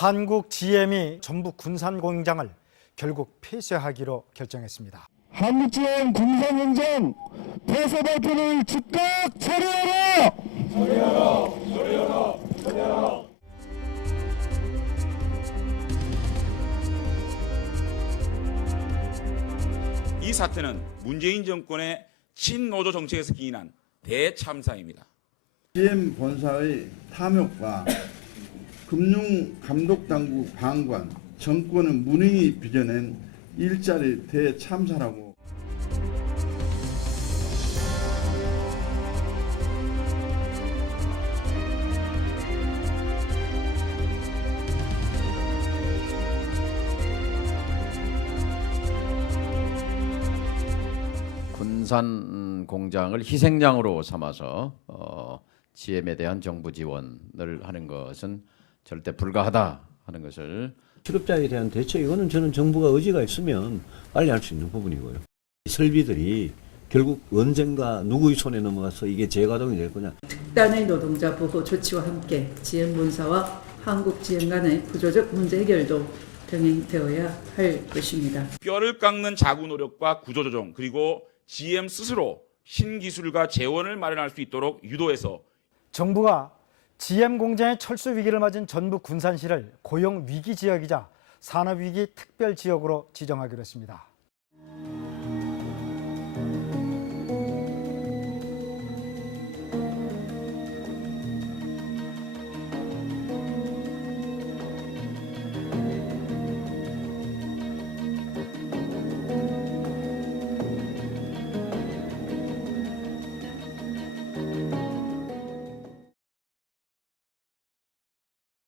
한국 GM이 전북 군산 공장을 결국 폐쇄하기로 결정했습니다. 한국지원 군산 공장 폐쇄 발표를 즉각 처리하라! 이 사태는 문재인 정권의 친노조 정책에서 기인한 대참사입니다. GM 본사의 탐욕과 금융감독당국 방관, 정권의 무능이 빚어낸 일자리 대참사라고. 군산 음, 공장을 희생양으로 삼아서 어, GM에 대한 정부 지원을 하는 것은 절대 불가하다 하는 것을 실업자에 대한 대책 이거는 저는 정부가 의지가 있으면 빨리 할 수 있는 부분이고요. 이 설비들이 결국 언젠가 누구의 손에 넘어가서 이게 재가동이 될 거냐. 단의 노동자 보호 조치와 함께 GM 본사와 한국 GM 간의 구조적 문제 해결도 병행되어야 할 것입니다. 뼈를 깎는 자구 노력과 구조 조정 그리고 GM 스스로 신기술과 재원을 마련할 수 있도록 유도해서 정부가 GM 공장의 철수 위기를 맞은 전북 군산시를 고용 위기 지역이자 산업 위기 특별 지역으로 지정하기로 했습니다.